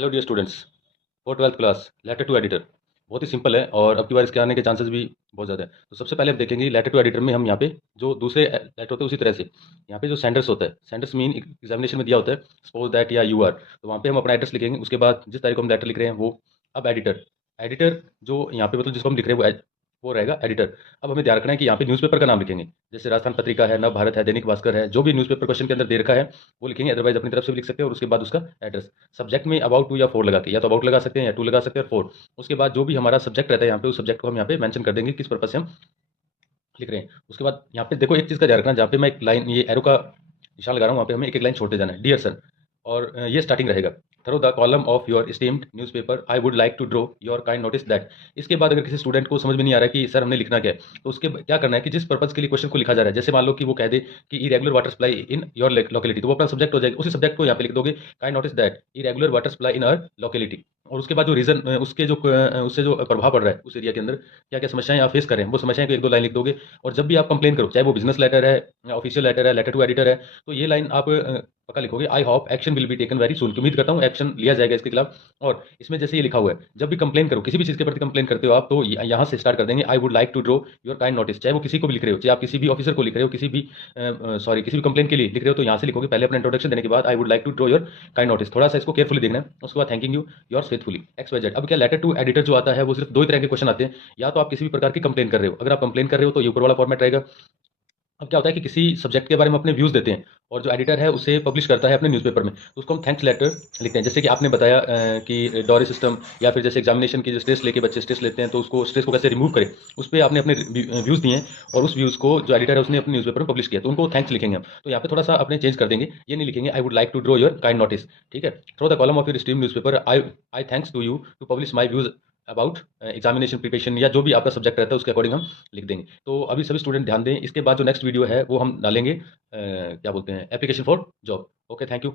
Hello dear students, for twelfth class letter to editor बहुत ही simple है और अब की बार इसके आने के चांसेस भी बहुत ज़्यादा है। तो सबसे पहले हम देखेंगे लेटर टू एडिटर में हम यहाँ पे जो दूसरे लेटर होते हैं उसी तरह से यहाँ पे जो सेंडर्स होता है, सेंडर्स मीन एग्जामिनेशन में दिया होता है सपोज दैट या यू आर, तो वहाँ पे हम अपना एड्रेस लिखेंगे। उसके बाद जिस तारीख को हम लेटर लिख रहे हैं वो अब एडिटर एडिटर जो यहाँ पे मतलब जिसको हम लिख रहे हैं वो रहेगा एडिटर। अब हमें ध्यान रखना है कि यहाँ पे न्यूज़पेपर का नाम लिखेंगे, जैसे राजस्थान पत्रिका है, नव भारत है, दैनिक भास्कर है, जो भी न्यूज़पेपर क्वेश्चन के अंदर दे रखा है वो लिखेंगे। अदरवाइज अपनी तरफ से भी लिख सकते हैं और उसके बाद उसका एड्रेस सब्जेक्ट में अबाउट टू या फोर लगा के, या तो अबाउट लगा सकते हैं या टू लगा सकते हैं और फोर। उसके बाद जो भी हमारा सब्जेक्ट रहता है यहाँ पे उस सब्जेक्ट को हम यहाँ पे मेंशन कर देंगे किस पर्पज से हम लिख रहे हैं। उसके बाद यहाँ पे देखो एक चीज़ का ध्यान रखना, जहाँ पे मैं एक लाइन ये एरो का निशान लगा रहा हूँ वहाँ पे हमें एक एक लाइन छोड़ते जाना है, डियर सर। और ये स्टार्टिंग रहेगा, through the column of your esteemed newspaper I would like to draw your kind notice that. इसके बाद अगर किसी स्टूडेंट को समझ में नहीं आ रहा है कि सर हमने लिखना क्या है, तो उसके क्या करना है कि जिस पर्पज के लिए क्वेश्चन को लिखा जा रहा है, जैसे मान लो कि वो कह दे कि irregular water supply in your locality, तो वो अपना सब्जेक्ट हो जाएगा, उसी सब्जेक्ट को यहाँ पे लिख दोगे kind notice that irregular water supply in our locality. और उसके बाद जो रीजन उसके जो उससे जो प्रभाव पड़ रहा है उस एरिया के अंदर, क्या क्या समस्याएं आप फेस कर रहे हैं वो समस्याएं को एक दो लाइन लिख दोगे। और जब भी आप कंप्लेन करो, चाहे वो बिजनेस लेटर है, ऑफिशियल लेटर है, लेटर टू एडिटर है, तो ये लाइन आप पक्का लिखोगे, I hope action will be taken very soon, उम्मीद करता हूँ एक्शन लिया जाएगा इसके खिलाफ। और इसमें जैसे ये लिखा हुआ है, जब भी कंप्लेन करो किसी भी चीज़ के प्रति कंप्लेन करते हो आप, तो यहाँ से स्टार्ट कर देंगे I would like to draw your kind notice. चाहे वो किसी को भी लिख रहे हो, चाहे आप किसी भी ऑफिसर को लिख रहे हो, किसी भी सॉरी किसी भी कंप्लेन के लिए लिख रहे हो, तो यहाँ से लिखोगे पहले अपना इंट्रोडक्शन देने के बाद I would like to draw your kind notice. थोड़ा सा इसको केयरफुली देखना है। उसके बाद thanking you your faithfully X Y Z. अब क्या लेटर टू एडिटर जो आता है वो सिर्फ दो ही तरह के क्वेश्चन आते हैं, या तो आप किसी भी प्रकार की कंप्लेन कर रहे हो, अगर आप कंप्लेन कर रहे हो तो ये ऊपर वाला फॉर्मेट रहेगा। अब क्या होता है कि किसी सब्जेक्ट के बारे में अपने व्यूज़ देते हैं और जो एडिटर है उसे पब्लिश करता है अपने न्यूज़पेपर में, तो उसको हम थैंक्स लेटर लिखते हैं। जैसे कि आपने बताया कि डॉरी सिस्टम, या फिर जैसे एग्जामिनेशन की जो स्ट्रेस लेके बच्चे स्ट्रेस लेते हैं तो उसको स्ट्रेस को कैसे रिमूव करें, उस पर आपने अपने व्यूज़ दिए हैं और उस व्यूज़ को जो एडिटर है उसने अपने न्यूज़पेपर में पब्लिश किया, तो उनको थैंक्स लिखेंगे हम। तो यहाँ पे थोड़ा सा अपने चेंज कर देंगे, ये नहीं लिखेंगे I would like to draw your kind notice. ठीक है, through the column of your stream newspaper I thanks to you to publish my views about examination preparation, या जो भी आपका सब्जेक्ट रहता है उसके अकॉर्डिंग हम लिख देंगे। तो अभी सभी स्टूडेंट ध्यान दें, इसके बाद जो नेक्स्ट वीडियो है वो हम डालेंगे क्या बोलते हैं, application for job. Okay, thank you.